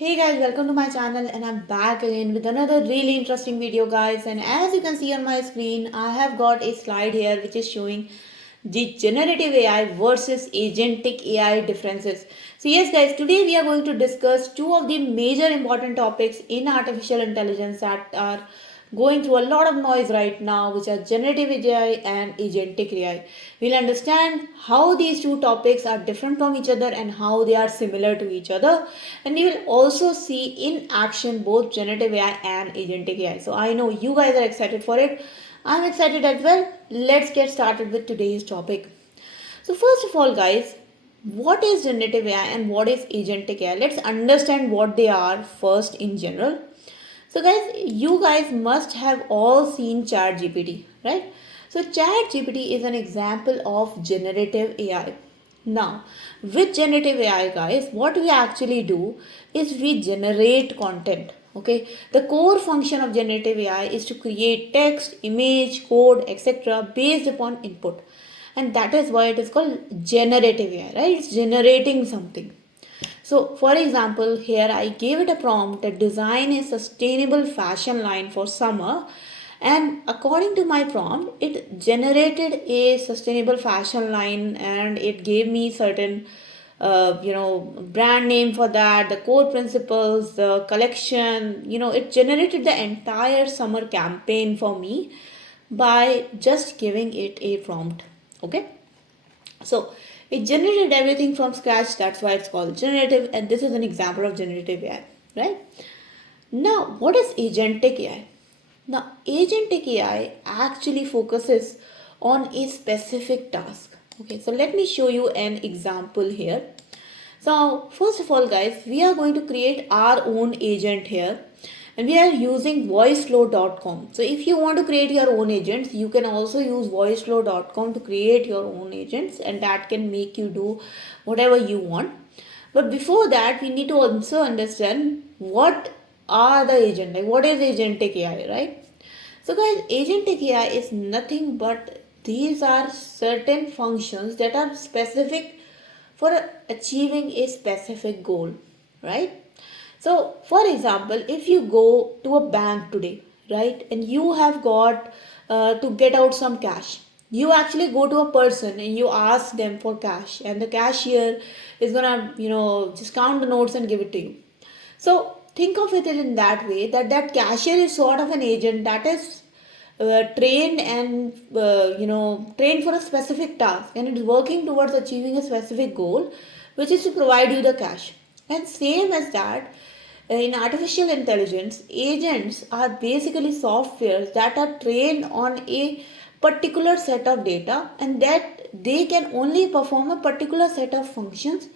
Hey guys, welcome to my channel and I'm back again with another really interesting video guys, and as you can see on my screen I have got a slide here which is showing the generative AI versus agentic AI differences. So yes guys, today we are going to discuss two of the major important topics in artificial intelligence that are going through a lot of noise right now, which are generative AI and agentic AI. We'll understand how these two topics are different from each other and how they are similar to each other. And you will also see in action both generative AI and agentic AI. So I know you guys are excited for it. I'm excited as well. Let's get started with today's topic. So first of all guys, what is generative AI and what is agentic AI? Let's understand what they are first in general. So guys, you guys must have all seen ChatGPT, right? So ChatGPT is an example of generative AI. Now, with generative AI guys, what we actually do is we generate content. Okay, the core function of generative AI is to create text, image, code, etc. based upon input, and that is why it is called generative AI, right? It's generating something. So, for example, here I gave it a prompt that design a sustainable fashion line for summer, and according to my prompt, it generated a sustainable fashion line and it gave me certain brand name for that, the core principles, the collection. It generated the entire summer campaign for me by just giving it a prompt. Okay, so it generated everything from scratch. That's why it's called generative, and this is an example of generative AI, right? Now, what is agentic AI? Now, agentic AI actually focuses on a specific task. Okay, so let me show you an example here. So, first of all, guys, we are going to create our own agent here, and we are using voiceflow.com. So, if you want to create your own agents, you can also use voiceflow.com to create your own agents, and that can make you do whatever you want. But before that, we need to also understand what are the agent, like what is agentic AI, right? So guys, agentic AI is nothing but these are certain functions that are specific for achieving a specific goal, right? So for example, if you go to a bank today, right, and you have got to get out some cash, you actually go to a person and you ask them for cash, and the cashier is gonna just count the notes and give it to you. So think of it in that way, that cashier is sort of an agent that is trained and trained for a specific task, and it is working towards achieving a specific goal, which is to provide you the cash. And same as that, in artificial intelligence, agents are basically softwares that are trained on a particular set of data, and that they can only perform a particular set of functions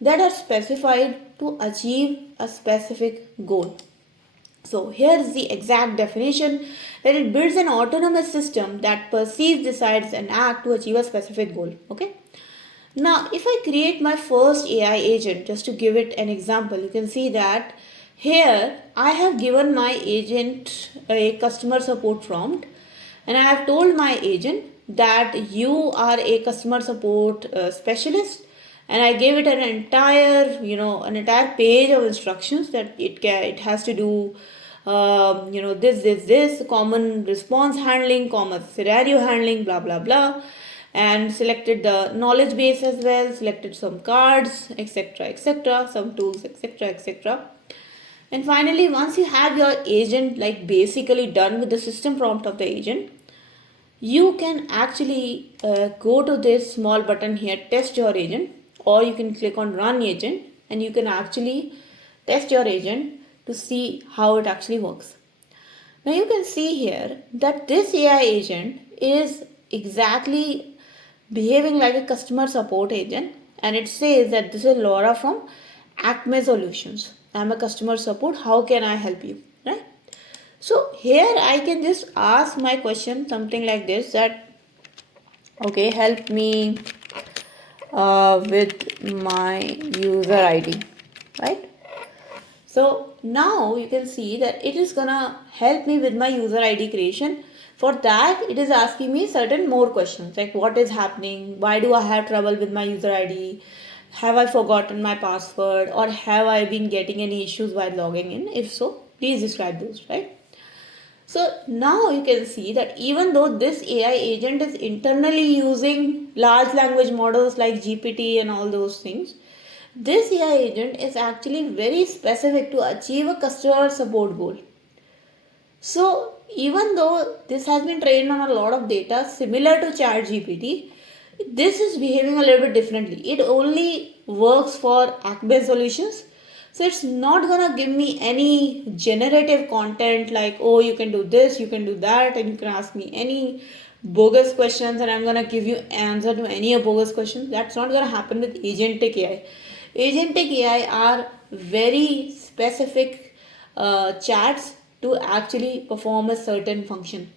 that are specified to achieve a specific goal. So here is the exact definition, that it builds an autonomous system that perceives, decides and acts to achieve a specific goal. Okay. Now if I create my first AI agent, just to give it an example, you can see that here I have given my agent a customer support prompt, and I have told my agent that you are a customer support specialist, and I gave it an entire page of instructions that it has to do this common response handling, common scenario handling, blah blah blah, and selected the knowledge base as well, selected some cards, etc etc, some tools, etc etc. And finally, once you have your agent like basically done with the system prompt of the agent, you can actually go to this small button here, test your agent, or you can click on run agent, and you can actually test your agent to see how it actually works. Now you can see here that this AI agent is exactly behaving like a customer support agent, and it says that this is Laura from Acme Solutions. I'm a customer support. How can I help you? Right? So here I can just ask my question something like this, that okay, help me with my user ID, right? So now you can see that it is gonna help me with my user ID creation. For that, it is asking me certain more questions like what is happening, why do I have trouble with my user ID, have I forgotten my password, or have I been getting any issues while logging in? If so, please describe those, right? So now you can see that even though this AI agent is internally using large language models like GPT and all those things, this AI agent is actually very specific to achieve a customer support goal. So even though this has been trained on a lot of data similar to ChatGPT, this is behaving a little bit differently. It only works for app-based solutions. So it's not gonna give me any generative content like, oh, you can do this, you can do that, and you can ask me any bogus questions and I'm gonna give you answer to any bogus question. That's not gonna happen with Agentic AI. Agentic AI are very specific chats to actually perform a certain function.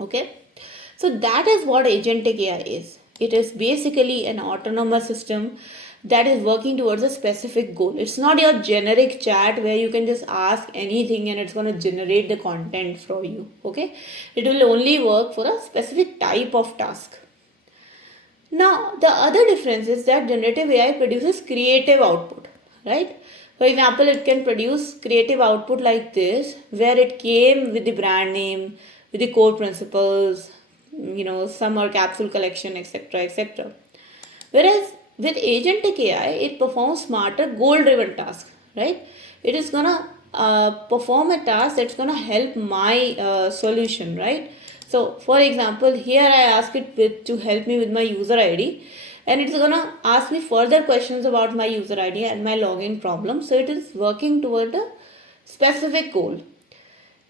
Okay, so that is what Agentic AI is. It is basically an autonomous system that is working towards a specific goal. It's not your generic chat where you can just ask anything and it's going to generate the content for you. Okay, it will only work for a specific type of task. Now, the other difference is that generative AI produces creative output, right? For example, it can produce creative output like this, where it came with the brand name, with the core principles, summer capsule collection, etc., etc. Whereas with agentic AI, it performs smarter goal-driven tasks, right? It is gonna perform a task that's gonna help my solution, right? So, for example, here I ask it to help me with my user ID, and it's gonna ask me further questions about my user ID and my login problem. So, it is working toward a specific goal.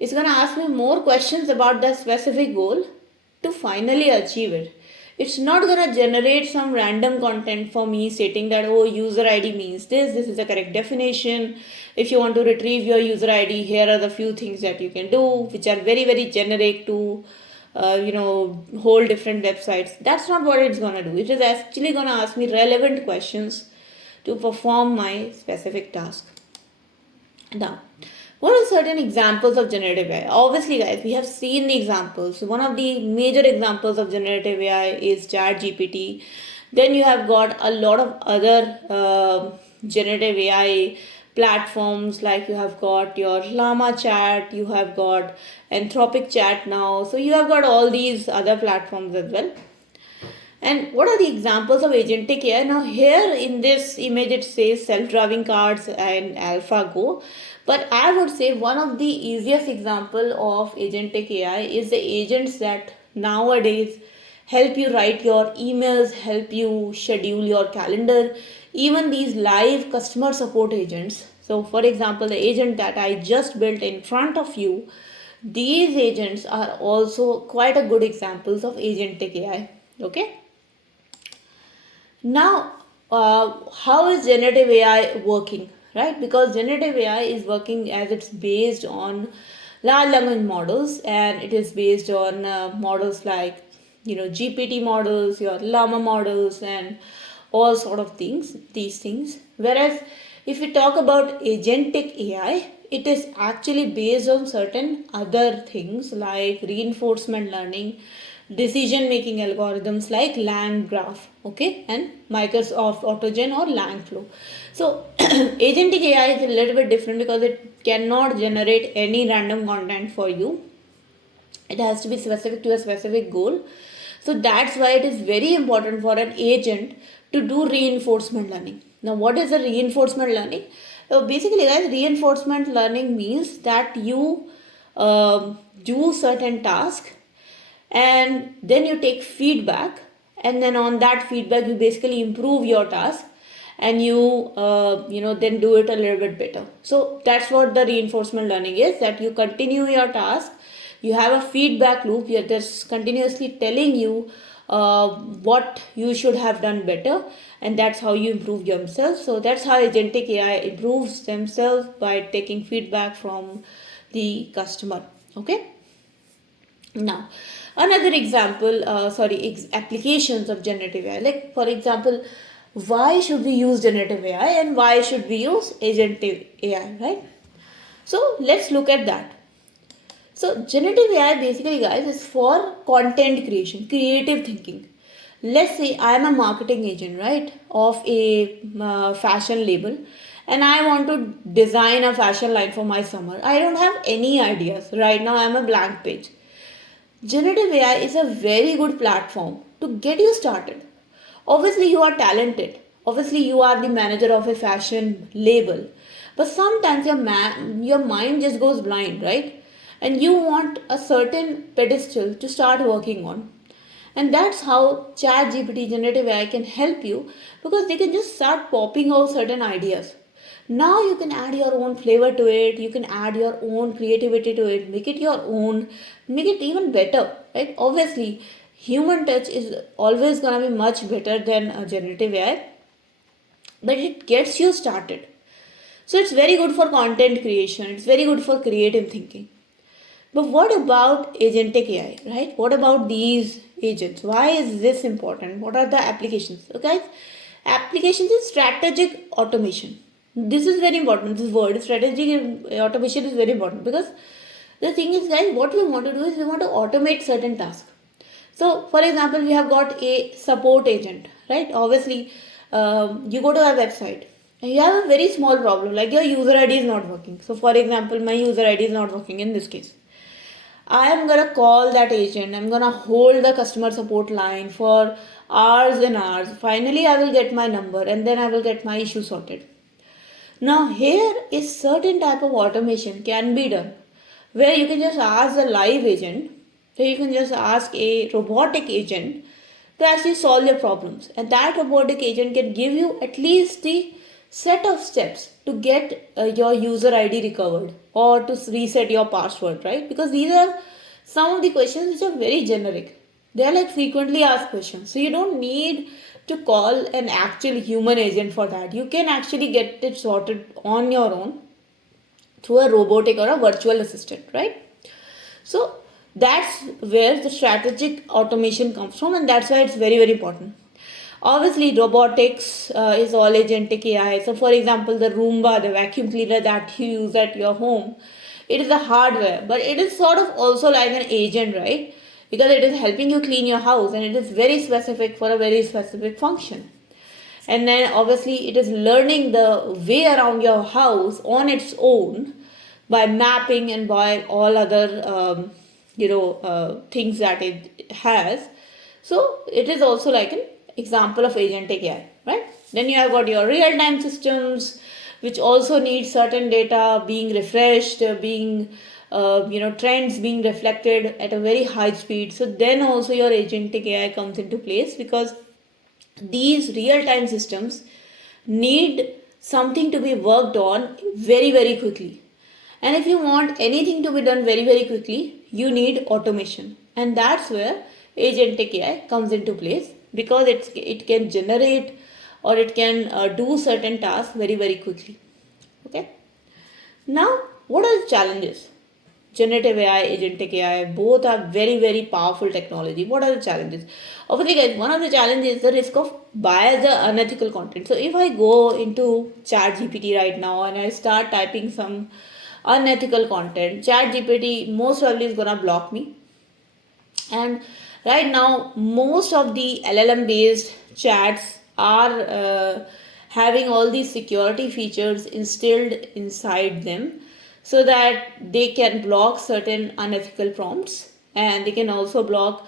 It's gonna ask me more questions about that specific goal to finally achieve it. It's not gonna generate some random content for me stating that, oh, user ID means this is the correct definition. If you want to retrieve your user ID, here are the few things that you can do, which are very, very generic to whole different websites. That's not what it's gonna do. It is actually gonna ask me relevant questions to perform my specific task. Now, what are certain examples of generative AI? Obviously, guys, we have seen the examples. One of the major examples of generative AI is ChatGPT. Then you have got a lot of other generative AI platforms, like you have got your Llama Chat, you have got Anthropic Chat now. So you have got all these other platforms as well. And what are the examples of agentic AI? Now here in this image it says self-driving cars and AlphaGo. But I would say one of the easiest example of agentic AI is the agents that nowadays help you write your emails, help you schedule your calendar, even these live customer support agents. So for example, the agent that I just built in front of you, these agents are also quite a good examples of agentic AI. Okay. Now, how is generative AI working, right? Because generative AI is working as it's based on large language models, and it is based on models like, GPT models, your Llama models, and all sort of things, these things. Whereas if we talk about agentic AI, it is actually based on certain other things like reinforcement learning, decision making algorithms like LangGraph, okay, and Microsoft AutoGen or LangFlow. So agentic AI is a little bit different because it cannot generate any random content for you. It has to be specific to a specific goal. So that's why it is very important for an agent to do reinforcement learning. Now, what is a reinforcement learning? Basically, guys, reinforcement learning means that you do certain task and then you take feedback, and then on that feedback you basically improve your task, and you then do it a little bit better. So that's what the reinforcement learning is, that you continue your task, you have a feedback loop, you're just continuously telling you what you should have done better, and that's how you improve yourself. So that's how agentic AI improves themselves, by taking feedback from the customer. Okay. Now, another example, applications of generative AI. Like, for example, why should we use generative AI and why should we use agentic AI, right? So, let's look at that. So, generative AI basically, guys, is for content creation, creative thinking. Let's say I am a marketing agent, right, of a fashion label, and I want to design a fashion line for my summer. I don't have any ideas. Right now, I'm a blank page. Generative AI is a very good platform to get you started. Obviously, you are talented. Obviously, you are the manager of a fashion label. But sometimes your mind just goes blind, right? And you want a certain pedestal to start working on. And that's how ChatGPT generative AI can help you, because they can just start popping out certain ideas. Now you can add your own flavor to it, you can add your own creativity to it, make it your own, make it even better, right? Obviously, human touch is always gonna be much better than a generative AI, but it gets you started. So it's very good for content creation, it's very good for creative thinking. But what about agentic AI, right? What about these agents? Why is this important? What are the applications? Okay, applications is strategic automation. This is very important. This word strategic automation is very important, because the thing is, guys, what we want to do is we want to automate certain tasks. So, for example, we have got a support agent, right? Obviously, you go to our website and you have a very small problem, like your user ID is not working. So, for example, my user ID is not working in this case. I am gonna call that agent. I'm gonna hold the customer support line for hours and hours. Finally, I will get my number and then I will get my issue sorted. Now, here is certain type of automation can be done, where you can just ask the live agent, so you can just ask a robotic agent to actually solve your problems, and that robotic agent can give you at least the set of steps to get your user ID recovered or to reset your password, right? Because these are some of the questions which are very generic. They are like frequently asked questions, so you don't need to call an actual human agent for that. You can actually get it sorted on your own through a robotic or a virtual assistant, right? So that's where the strategic automation comes from, and that's why it's very, very important. Obviously, robotics is all agentic AI. So, for example, the Roomba, the vacuum cleaner that you use at your home, it is a hardware, but it is sort of also like an agent, right? Because it is helping you clean your house and it is very specific for a very specific function. And then obviously it is learning the way around your house on its own by mapping and by all other things that it has. So it is also like an example of agentic AI, right? Then you have got your real-time systems, which also need certain data being refreshed, being trends being reflected at a very high speed. So then also your agentic AI comes into place, because these real-time systems need something to be worked on very, very quickly. And if you want anything to be done very, very quickly, you need automation. And that's where agentic AI comes into place, because it can generate or it can do certain tasks very, very quickly. Okay. Now, what are the challenges? Generative AI, agentic AI, both are very, very powerful technology. What are the challenges? Obviously, guys, one of the challenges is the risk of biased or unethical content. So, if I go into ChatGPT right now and I start typing some unethical content, ChatGPT most probably is gonna block me. And right now, most of the LLM based chats are having all these security features instilled inside them, so that they can block certain unethical prompts, and they can also block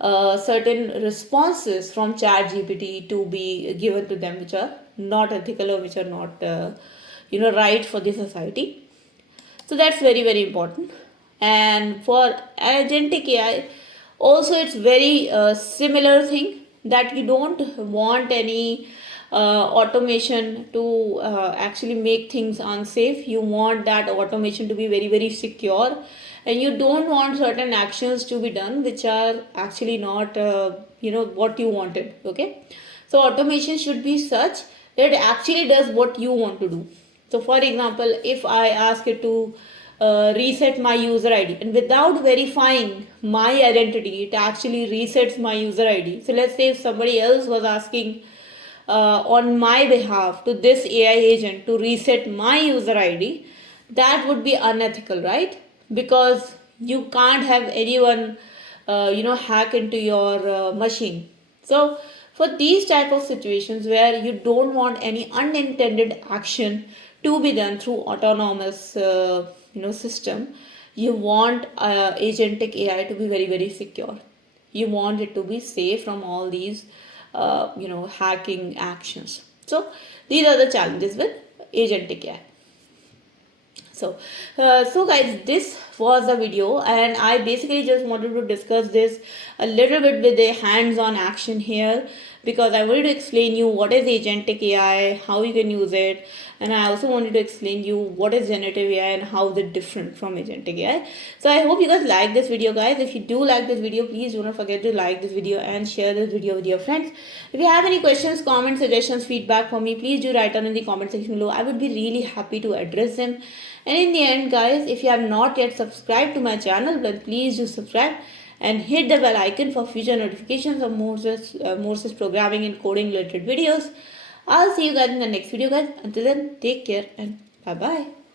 certain responses from ChatGPT to be given to them, which are not ethical or which are not right for the society. So that's very, very important. And for agentic AI, also it's very similar thing, that you don't want any automation to actually make things unsafe. You want that automation to be very, very secure, and you don't want certain actions to be done which are actually not what you wanted. Okay, so automation should be such that it actually does what you want to do. So, for example, if I ask it to reset my user ID, and without verifying my identity, it actually resets my user ID. So, let's say if somebody else was asking on my behalf to this AI agent to reset my user ID, that would be unethical, right? Because you can't have anyone, hack into your machine. So for these type of situations where you don't want any unintended action to be done through autonomous system, you want agentic AI to be very very secure. You want it to be safe from all these hacking actions. So these are the challenges with agentic AI. So guys, this was the video, and I basically just wanted to discuss this a little bit with a hands-on action here, because I wanted to explain you what is agentic AI, how you can use it, and I also wanted to explain you what is generative AI and how they're different from agentic AI. So I hope you guys like this video, guys. If you do like this video, please do not forget to like this video and share this video with your friends. If you have any questions, comments, suggestions, feedback for me, please do write down in the comment section below. I would be really happy to address them. And in the end, guys, if you have not yet subscribed to my channel, then please do subscribe and hit the bell icon for future notifications of more such programming and coding related videos. I'll see you guys in the next video, guys. Until then, take care and bye bye.